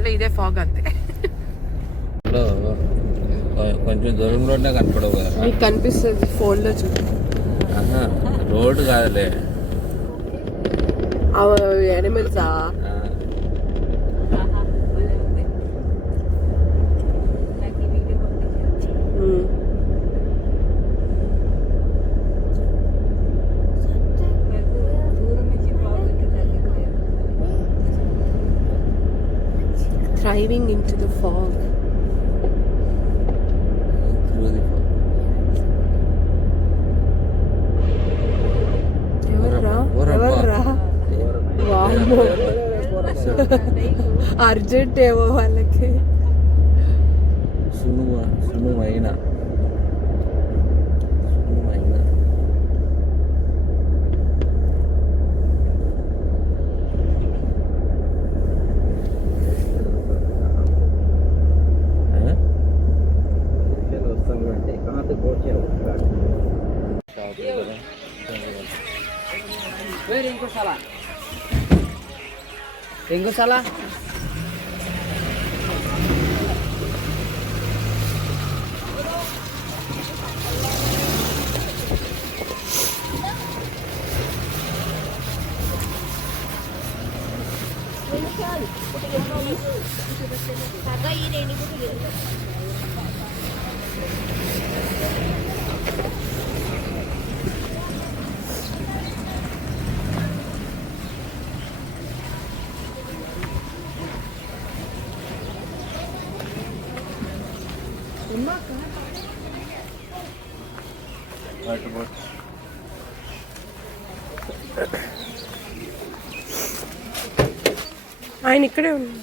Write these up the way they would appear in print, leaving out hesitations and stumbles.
మళ్ళీ ఇదే ఫాగ్ అంతే. కొంచెం దూరంలోనే కనపడవు కదా. మీకు కనిపిస్తుంది ఫోన్లో చూడు. రోడ్డు కాదులే, యానిమల్సా. Driving into the fog. Urgent ఏమో వాళ్ళకి. సునుమైన Ringo salah. ఆయన ఇక్కడే ఉన్నాడు.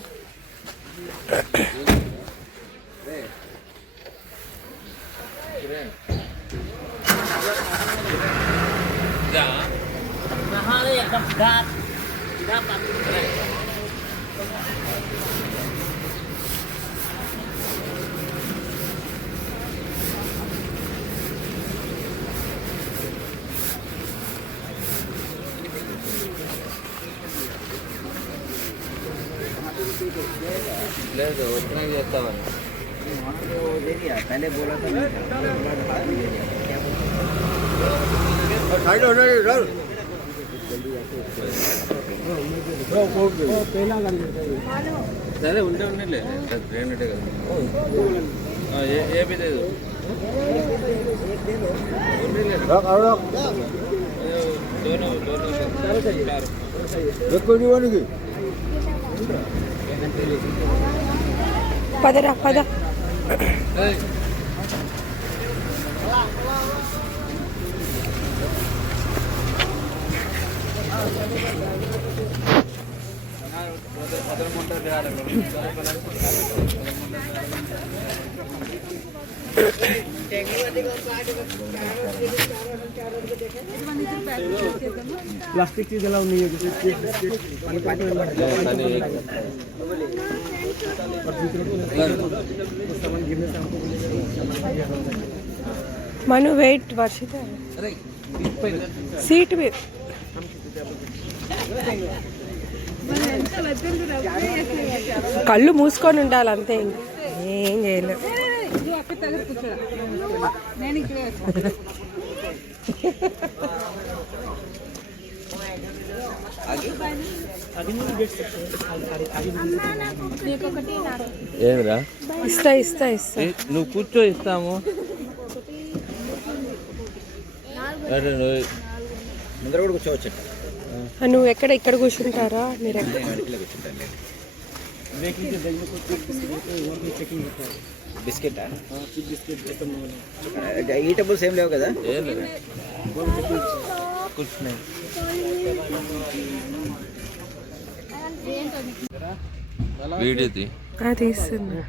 లేదు వచ్చినా చేస్తామని पहले बोला था సరే ఉంటే ఉండలే ట్రైన్ అంటే కదా ఏ లేదు పదరా పద. प्लास्टिक चीज अलाउ नहीं है మను వెయిట్ వర్షిత సీట్ మీద కళ్ళు మూసుకొని ఉండాలి అంతే, ఏం చేయలేదు. ఏమిరా ఇస్తా ఇస్తా ఇస్తా, నువ్వు కూర్చో ఇస్తాము. ముందర కూడా కూర్చోవచ్చు. నువ్వు ఎక్కడ ఇక్కడ కూర్చుంటారా మీరు? బిస్కెట్ ఈటబుల్స్ ఏం లేవు కదా? కూర్చున్నాయి. వీడియో తీస్తున్నా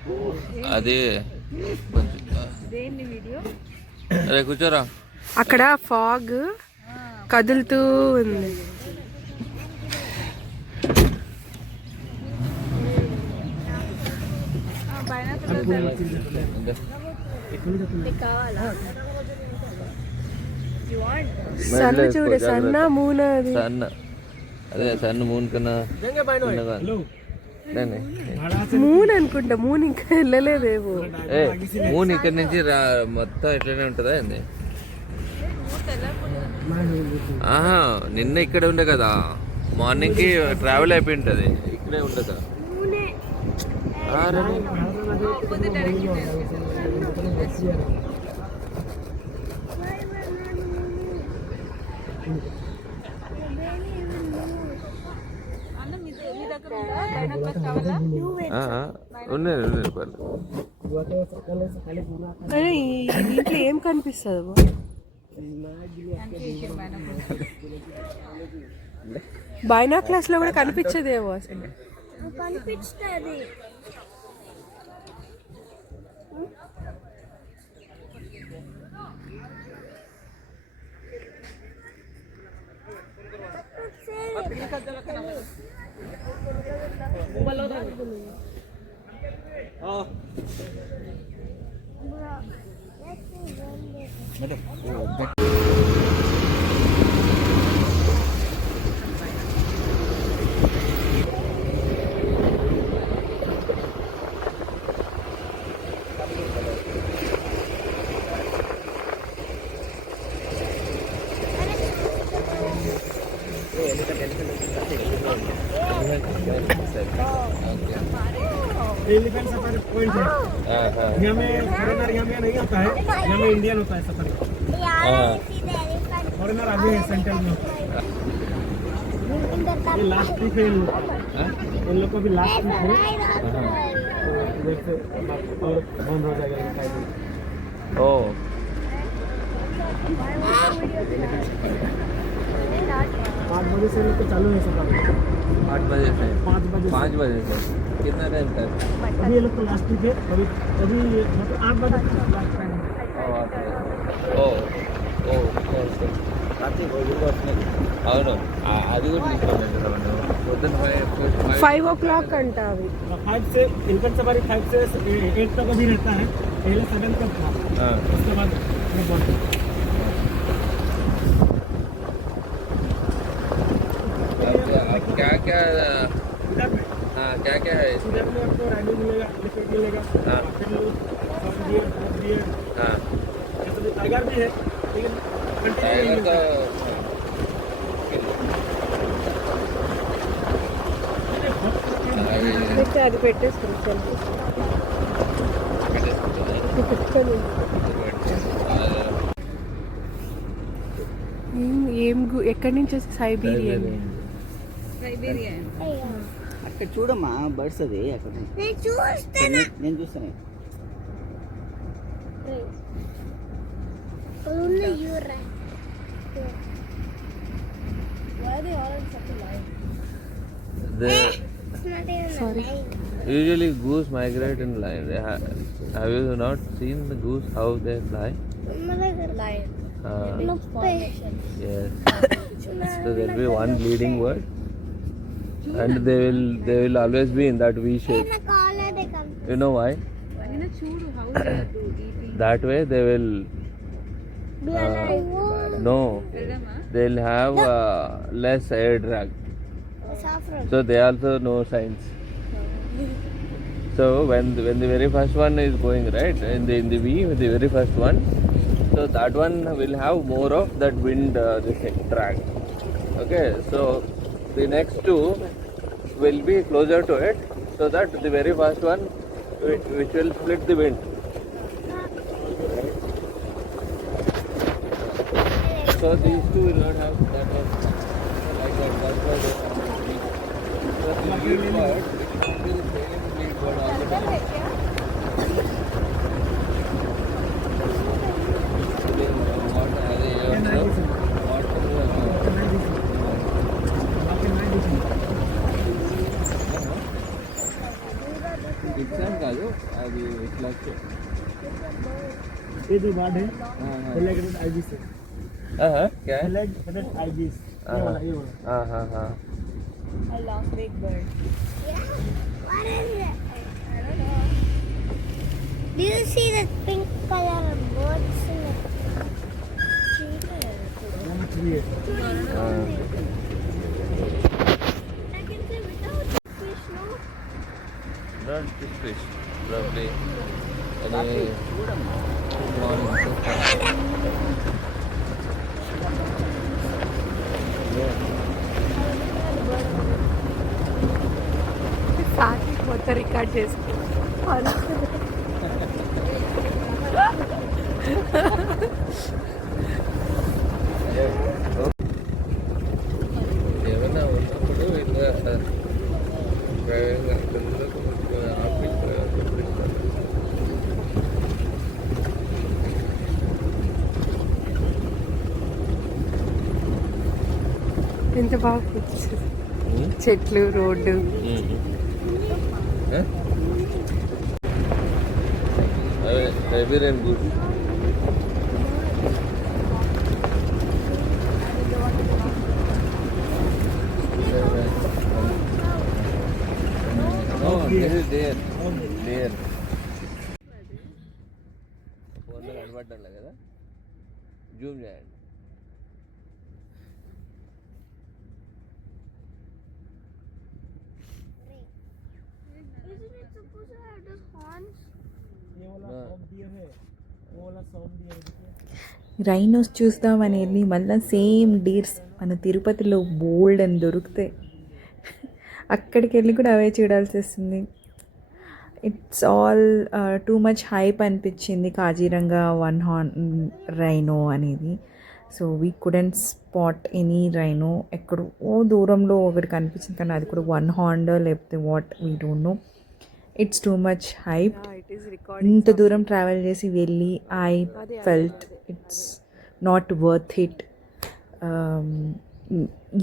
అది అదే కూర్చోరా. అక్కడ ఫాగ్ కదులుతూ ఉంది. సన్న చూడ, సన్న మూన. సన్న అదే సన్న మూన్ కన్నా మూన్ అనుకుంటా, మూన్ ఇంకా వెళ్ళలేదేమో. ఏ మూన్ ఇక్కడ నుంచి మొత్తం ఇట్లనే ఉంటుందా ఏంది? ఆహా, నిన్న ఇక్కడ ఉండే కదా, మార్నింగ్ కి ట్రావెల్ అయిపోయి ఉంటుంది, ఇక్కడే ఉండదా? ఉన్నాయి అరే దీంట్లో ఏం కనిపిస్తుంది? బైనాక్లర్స్ లో కూడా కనిపించదేమో అసలు. కనిపిస్తుంది. एलिफेंट सफारी पॉइंट है। यहाँ में फॉरेनर यहाँ में नहीं होता है, यहाँ में इंडियन होता है सफारी। फॉरेनर आगे है, सेंट्रल में होता है। ये लास्ट ट्रिप है इन लोग को भी लास्ट ट्रिप है, तो इधर से और बंद हो जाएगा इनका। ओ 5 बजे से लेकर चालू है सफारी। 8 बजे से 5 बजे से कितना टाइम तक? अभी ये लोग को लास्ट ट्रिप है, अभी मतलब 8 बजे लास्ट टाइम। అవును, అది కూడా తీసుకోండి. పొద్దున్న 5 o'clock అంట అవి. 5 से एलिफेंट सफारी 5 से 8 तक अभी रहता है, पहले 7 तक था, उसके बाद क्या क्या हाँ क्या क्या है? इधर में आपको राइडिंग मिलेगा, एलिफेंट मिलेगा, हाँ हाँ, टाइगर भी है, लेकिन टाइगर तो అయితే అది పెట్టేసుకుని ఏం ఎక్కడి నుంచి వస్తే సైబీరియన్. అక్కడ చూడమ్మా బర్డ్స్ అది అక్కడ నేను చూస్తాను. Sorry. Usually goose migrate in line. Have you not seen the goose how they fly? Yes. So there will be one leading bird, and they will always be in that V shape. You know why? That way they will. No, they'll have less air drag. So they also know science. So when the very first one is going right in the V, the very first one, so that one will have more of that wind drag. Okay, so the next two will be closer to it, so that the very first one which will split the wind. So these two will not have that much like that. That's why they have to be. So the lead bird, it will be the same lead bird all the time. Different కాదు, అది ఇట్లా ये जो बर्ड है हेलेग्रेड आइबिस है। क्या है? हेलेग्रेड आइबिस, ये वाला हाँ हाँ हाँ. A long big bird. What is it? I don't know. Do you see the pink color birds in the tree है। I can say without fish, no? not this fish, probably any small సాకి మొత్తం రికార్డ్ చేసుకో ఏమైనా ఉన్నప్పుడు ఇలా ప్రయోగంగా పిల్లలకు ఆఫీస్ ఎంత బాగా కూర్చుంది. చెట్లు road heavy rain good. No, this is there. There. ఫోన్లో కనబడ్డా కదా జూమ్ చేయండి. Isn't it supposed to have those horns? ये वाला सॉफ्ट डियर है, वो वाला सॉफ्ट डियर है. రైనోస్ చూస్తాం అనేది మళ్ళీ సేమ్ డీర్స్ మన తిరుపతిలో బోల్డ్ అని దొరుకుతాయి. అక్కడికి వెళ్ళి కూడా అవే చూడాల్సి వస్తుంది. It's all too much hype అనిపించింది కాజీరంగా వన్ హార్న్ రైనో అనేది. So we couldn't spot any rhino. ఎక్కడో దూరంలో ఒకటి కనిపించింది కానీ అది కూడా వన్ హార్న్ లేకపోతే what we don't know. It's too much hype. ఇంత దూరం ట్రావెల్ చేసి వెళ్ళి I felt it's not worth it.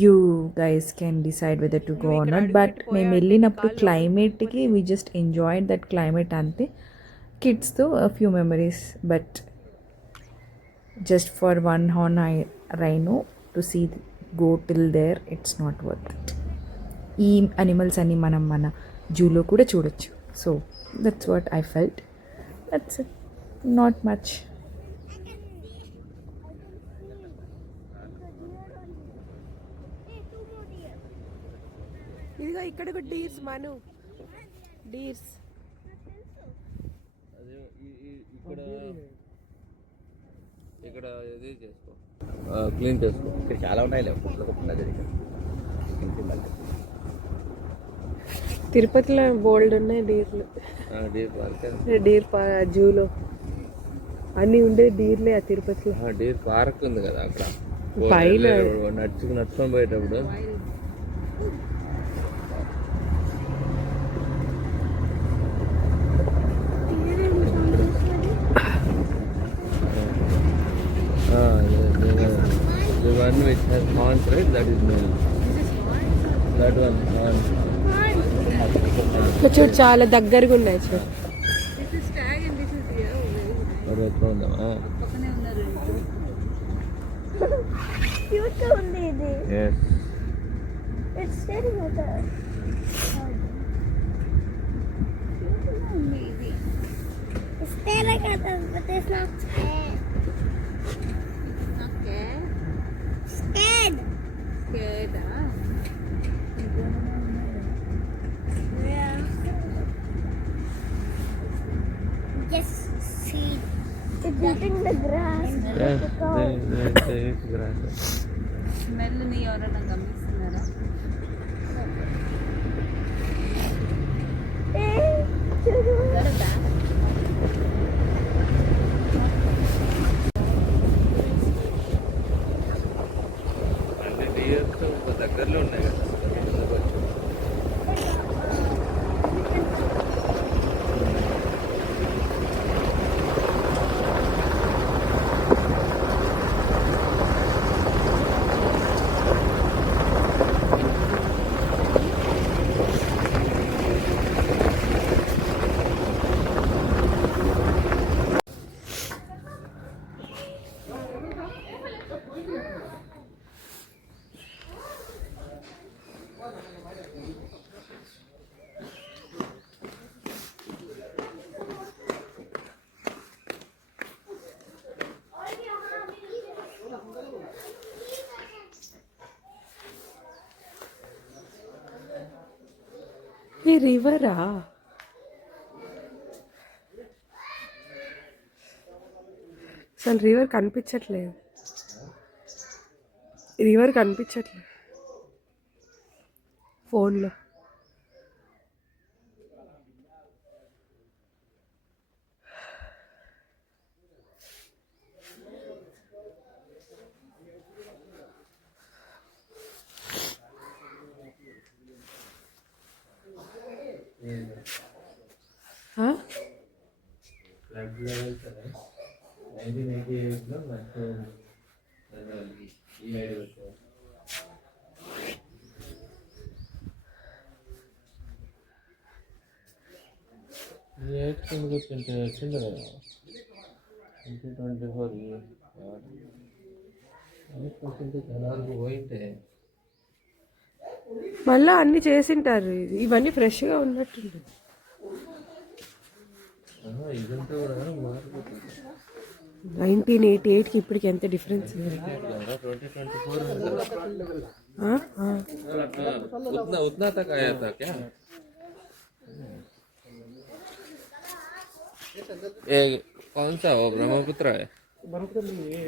You guys can decide whether to go or not. But మేము వెళ్ళినప్పుడు క్లైమేట్కి we just enjoyed that climate అంతే. కిడ్స్తో few memories. But just for one horn rhino to see go till there it's not worth it. ఈ animals అన్ని మనం మన జూలో కూడా చూడొచ్చు. So that's what I felt. That's it. Not much. ఇదిగో ఇక్కడ కూడా డీర్స్ మను డీర్స్ అదే ఇక్కడ ఇక్కడ ఇది చేసుకో క్లీన్ చేసుకో. ఇక్కడ చాలా ఉన్నాయి తిరుపతిలో బోల్డ్ ఉన్నాయి డీర్లు. డీర్ పార్క్ డీర్ జూలో అన్నీ ఉండే డీర్లే ఆ తిరుపతిలో. డీర్ పార్క్ ఉంది కదా అక్కడ పైన నడుచుకొని పోయేటప్పుడు the one which has horns, right? That is male. That one horn. చూడు చాలా దగ్గరగా ఉన్నాయి చూడు. Cute గా ఉంది ఇది. Yes. It's staring at us. It's staring at us, but it's not scared. Scared. Yeah. Just see. It's eating the grass. Yes, there is grass. స్మెల్ని ఎవరైనా గమనిస్తున్నారా? Hey, చూడు. అన్ని డియర్స్ దగ్గరలో ఉన్నాయి కదా. ఈ రివరా అసలు రివర్ కనిపించట్లేదు, రివర్ కనిపించట్లేదు ఫోన్లో. ఆ? ఫ్లడ్ లెవెల్స్ 1988లో నాకు ఈ ఐడి వచ్చాయి. ఈ ఐడి కింద వచ్చింటే వచ్చింది కదా 2024 అనుకుంటుంటే జనాలు పోయింటే మళ్ళీ అన్ని చేసింటారు. ఇవన్నీ ఫ్రెష్గా ఉన్నట్టుంది. ఇదంతా కూడా మారిపోతుంది. 1988కి ఇప్పటికి ఎంత డిఫరెన్స్. 2024 उतना तक आया था क्या? ये कौन सा वो ब्रह्मपुत्र है? ब्रह्मपुत्र में ये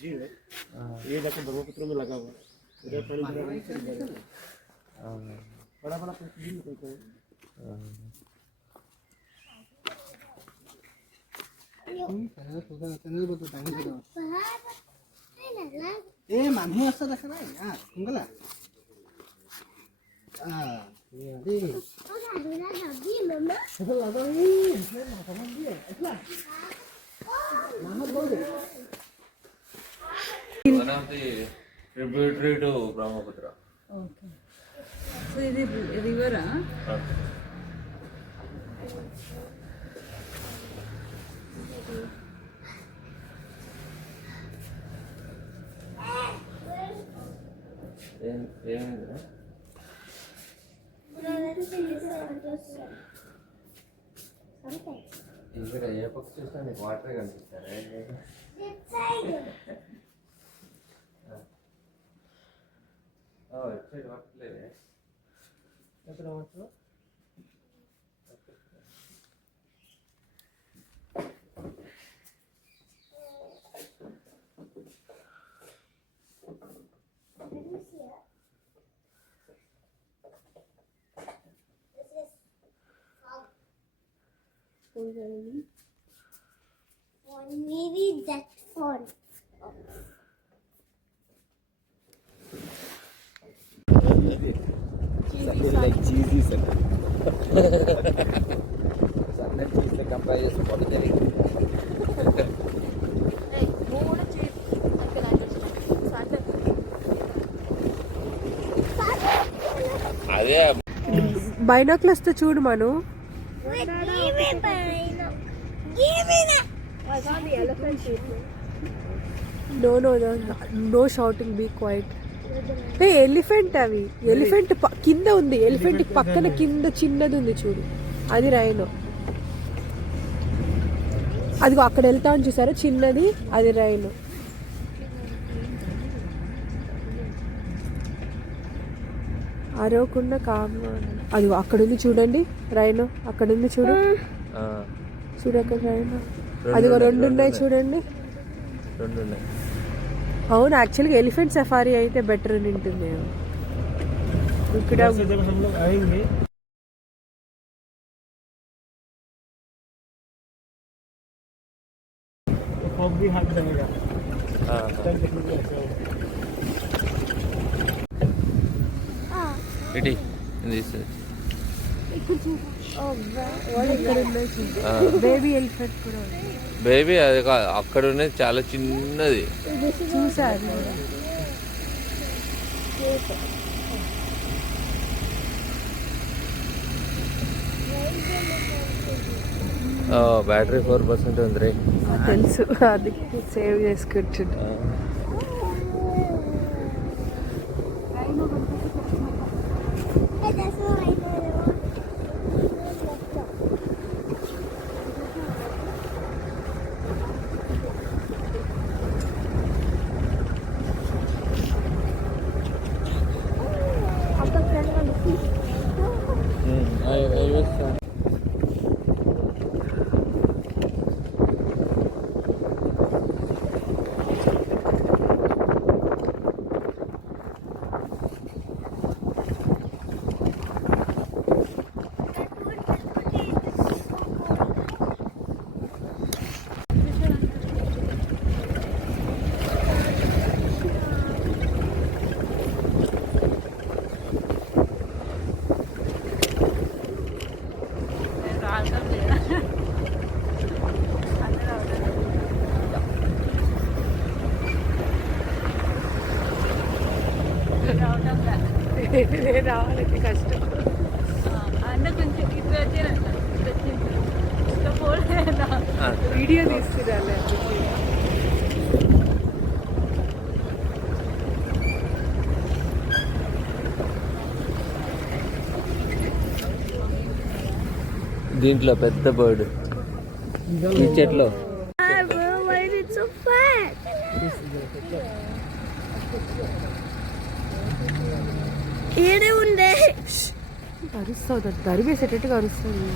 झील है, ये जाकर ब्रह्मपुत्र में लगा हुआ है। इधर पानी बड़ा बड़ा झील निकलता है। ए मानही असं देखा नाही यार कुंगला One of the tributary to Brahmaputra. Okay. So ఇది రివరా? ఏమైందిరా? ఇక్కడ ఏ పక్క చూసినా నీకు వాటరే కనిపిస్తారా? ఇటు సైడ్ వాటర్లేదే. ఎక్కడ water Maybe that font. like cheesy center. Sunday cheese the compare is ordinary. అదే బైనాక్లర్స్తో చూడు మను. Wait, give me mine. Give me that. I saw the elephant sheep. No shouting, be quiet. A elephant, అవి elephant కింద ఉంది, ఎలిఫెంట్ పక్కన కింద చిన్నది ఉంది చూడు, అది రైనో. అదిగో అక్కడ వెళ్తామని చూసారా చిన్నది, అది రైనో. అరవకుండా కామ్గా అది అక్కడ ఉంది చూడండి, రైనో అక్కడ ఉంది చూడు, చూడు అక్కడ రైనో. అదిగో రెండు ఉన్నాయి చూడండి. రెండు ఉన్నాయి. అవును, యాక్చువల్గా ఎలిఫెంట్ సఫారీ అయితే బెటర్ అని ఉంటుంది. ఇక్కడ जब हम लोग आएंगे तो फॉग भी हाथ लगेगा, तब देखने को अच्छा होगा। ఇటీ బేబీ ఎలిఫెంట్ కూడా ఉంది. బేబీ అది కాదు, అక్కడ ఉన్నది చాలా చిన్నది. చూసారు బ్యాటరీ 4% ఉంది రే. తెలుసు, అది సేవ్ చేసుకుంటుంది. Hey, that's all I know. ఇదే రావాలంటే కష్టం. అన్న కొంచెం ఇట్లా వచ్చారంట ఇట్లా పోలేదా వీడియో తీసుకురాలే దీంట్లో పెద్ద బర్డ్ ఈ చెట్లో. Why is it so fat? ఈడే ఉండే అరుస్తుంది, అది తరివేసేటట్టుగా అరుస్తుంది.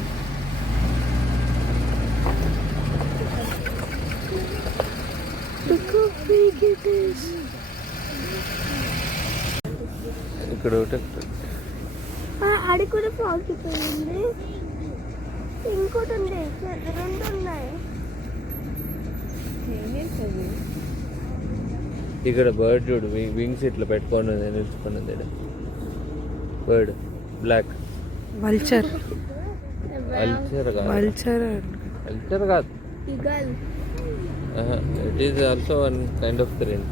ఇక్కడ ఒకటి అది కూడా పాకిపోయింది. ఇంకోటి ఉంది, రెండు ఉన్నాయి. ఇక్కడ బర్డ్ చూడు, వింగ్స్ ఇట్లా పెట్టుకొని ఉంది, నిలుచుకున్నది బర్డ్. బ్లాక్ వల్చర్, అల్చర్ కాదు, వల్చర్ అల్చర్ కాదు, eagle. It is also one kind of crane.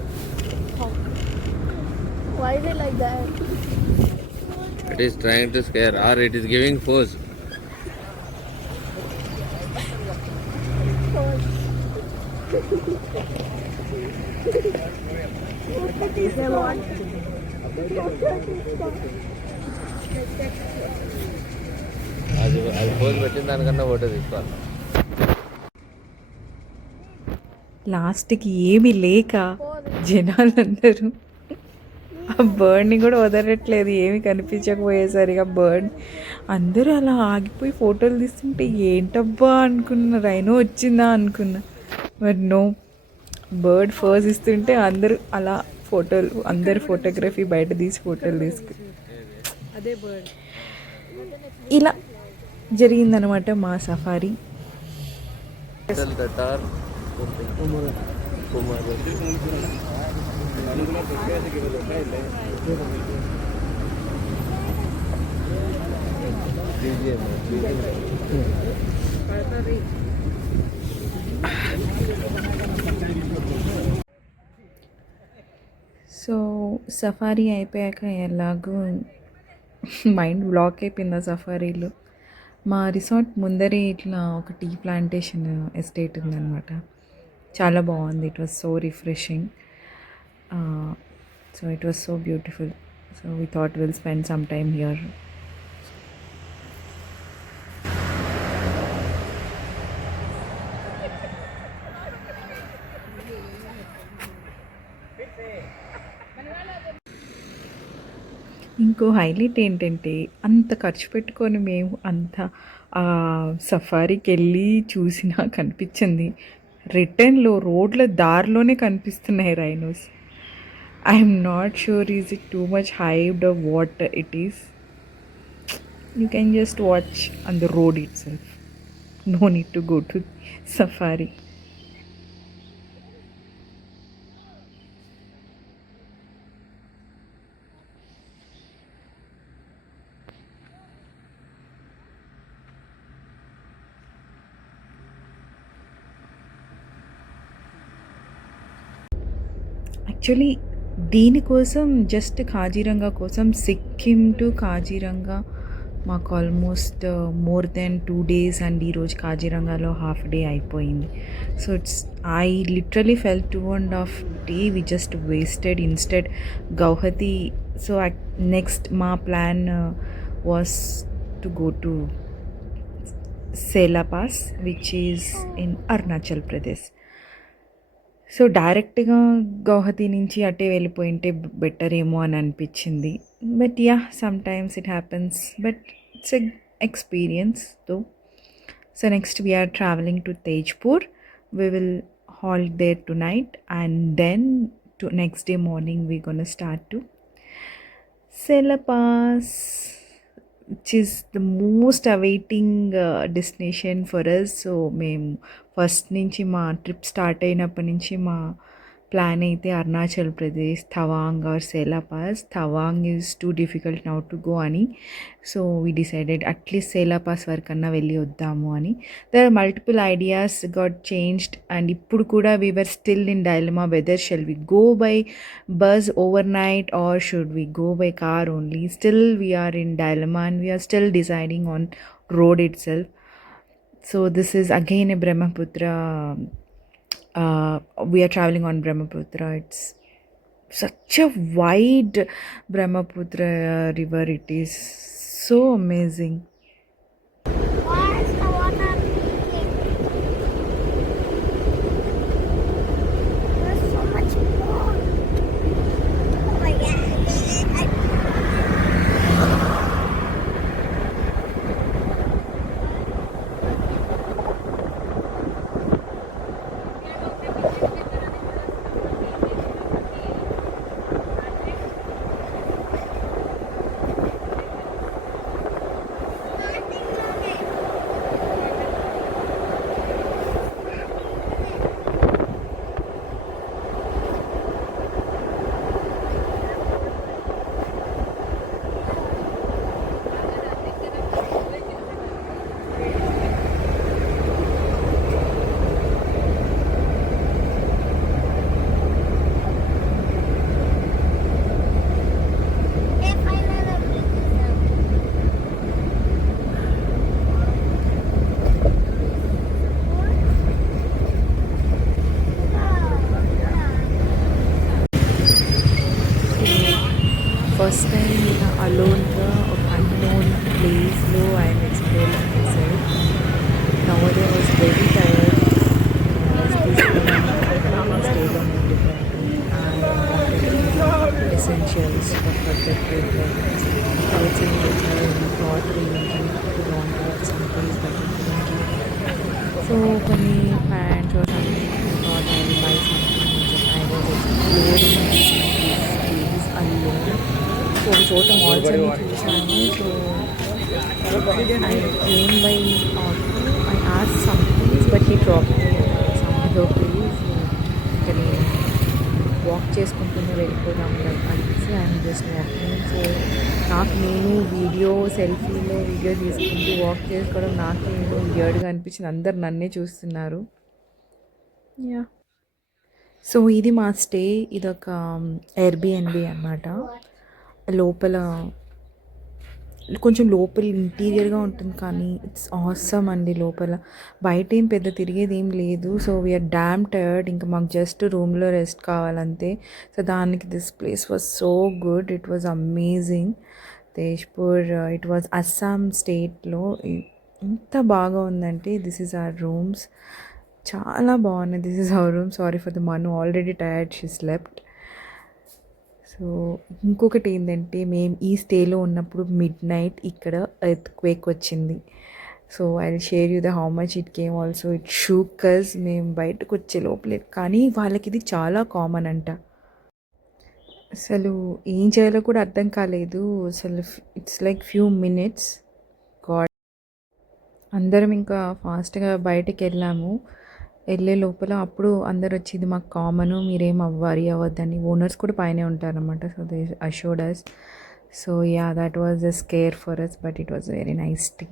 Why is it like that? It is trying to scare or it is giving pose. అది పోజ్ పెట్టిన దానికన్నా ఫోటో తీసుకోవాలి. లాస్ట్కి ఏమీ లేక జనాలందరూ ఆ బర్డ్ని కూడా వదలట్లేదు, ఏమి కనిపించకపోయేసరిగా బర్డ్ అందరూ అలా ఆగిపోయి ఫోటోలు తీస్తుంటే ఏంటబ్బా అనుకున్నా, రైనో వచ్చిందా అనుకున్నా. బట్ నో, బర్డ్ ఫస్ట్ ఇస్తుంటే అందరూ అలా ఫోటోలు, అందరు ఫోటోగ్రఫీ బయట తీసి ఫోటోలు తీసుకు అదే బర్డ్. ఇలా జరిగిందనమాట మా సఫారీ. సో సఫారీ అయిపోయాక ఎలాగో మైండ్ బ్లాక్ అయిపోయింది ఆ సఫారీలో. మా రిసార్ట్ ముందరే ఇట్లా ఒక టీ ప్లాంటేషన్ ఎస్టేట్ ఉందన్నమాట. చాలా బాగుంది. It was so refreshing. So it was so beautiful. So we thought will spend some time here. ఇంకో హైలైట్ ఏంటంటే అంత ఖర్చు పెట్టుకొని మేము అంత సఫారీకి వెళ్ళి చూసినా కనిపించింది, రిటర్న్లో రోడ్ల దారిలోనే కనిపిస్తున్నాయి rhinos. I'm not sure is it too much hyped of what it is. You can just watch on the road itself. No need to go to safari. Actually దీనికోసం జస్ట్ కాజీరంగా కోసం సిక్కిం టు కాజీరంగా మాకు almost more than 2 days and ఈరోజు కాజీరంగాలో half day అయిపోయింది. So it's I literally fell 2.5 days we just wasted instead Guwahati. So next మా plan was to go to Sela pass which is in Arunachal Pradesh. So డైరెక్ట్గా గౌహతి నుంచి అటే వెళ్ళిపోయింటే బెటర్ ఏమో అని అనిపించింది. But ya, sometimes it happens, but it's a experience తో. So next we're travelling to Tezpur. We will halt there tonight and then to next day morning we're gonna start to Sela Pass, which is the most awaiting destination for us. So మేము first నుంచి మా trip start అయినప్పటి నుంచి మా plan అయితే Arunachal Pradesh, Tawang or Sela pass. Tawang is too difficult now to go అని. So we decided at least Sela pass వరకన్నా వెళ్ళి వద్దాము అని. There are multiple ideas got changed and ఇప్పుడు కూడా we were still in dilemma whether shall we go by bus overnight or should we go by car only. Still we are in dilemma and we are still deciding on road itself. So this is again a Brahmaputra. We are traveling on Brahmaputra. It's such a wide Brahmaputra river. It is so amazing. Why is the water leaking? There's so much more. Oh my God. First time ఇలా అలోన్గా ఒక అన్నోన్ ప్లేస్లో I'm exploring my self. Now they was very tired. essentials for further trip like housing, water, someplace that we couldn't get. So కొన్ని pants or something, I thought I will buy something. I was exploring these alone. So ఒక చోట malls అన్ని చూసాను. So I came by auto. I asked something, but he dropped me at some other place. ఇక్కడ వాక్ చేసుకుంటూనే వెళ్ళిపోదాం అనేసి I'm just walking. So నాకు నేను సెల్ఫీలో వీడియో తీసుకుంటూ వాక్ చేసుకోవడం నాకు నేను వియర్డ్గా అనిపించింది. అందరు నన్నే చూస్తున్నారు. యా, సో ఇది మా స్టే. ఇదొక ఎయిర్బిఎన్బి అన్నమాట. లోపల కొంచెం లోపల ఇంటీరియర్గా ఉంటుంది కానీ ఇట్స్ ఆసమ్ అండి. లోపల బయట ఏం పెద్ద తిరిగేది ఏం లేదు. So we're damn tired. ఇంకా మాకు జస్ట్ రూమ్లో రెస్ట్ కావాలంతే. సో దానికి this place was so good. It was amazing. Tezpur, it was Assam స్టేట్లో. ఎంత బాగా ఉందంటే దిస్ ఈజ్ అవర్ రూమ్స్. చాలా బాగున్నాయి. This is our room. Sorry for the Manu, already tired, she slept. So ఇంకొకటి ఏంటంటే మేము ఈ స్టేలో ఉన్నప్పుడు మిడ్ నైట్ ఇక్కడ ఎర్త్క్వేక్ వచ్చింది. So I will share you the how much it came also. It shook us. మేము బయటకు వచ్చే లోపలే, కానీ వాళ్ళకి ఇది చాలా కామన్ అంట. అసలు ఏం చేయాలో కూడా అర్థం కాలేదు. అసలు it's like few minutes. God, అందరం ఇంకా ఫాస్ట్గా బయటకు వెళ్ళాము. వెళ్ళే లోపల అప్పుడు అందరు వచ్చి ఇది మాకు కామను, మీరేం వరీ అవ్వద్దని. ఓనర్స్ కూడా పైనే ఉంటారనమాట. So they assured us. So yeah, that was a scare for us, but it was very nice tea.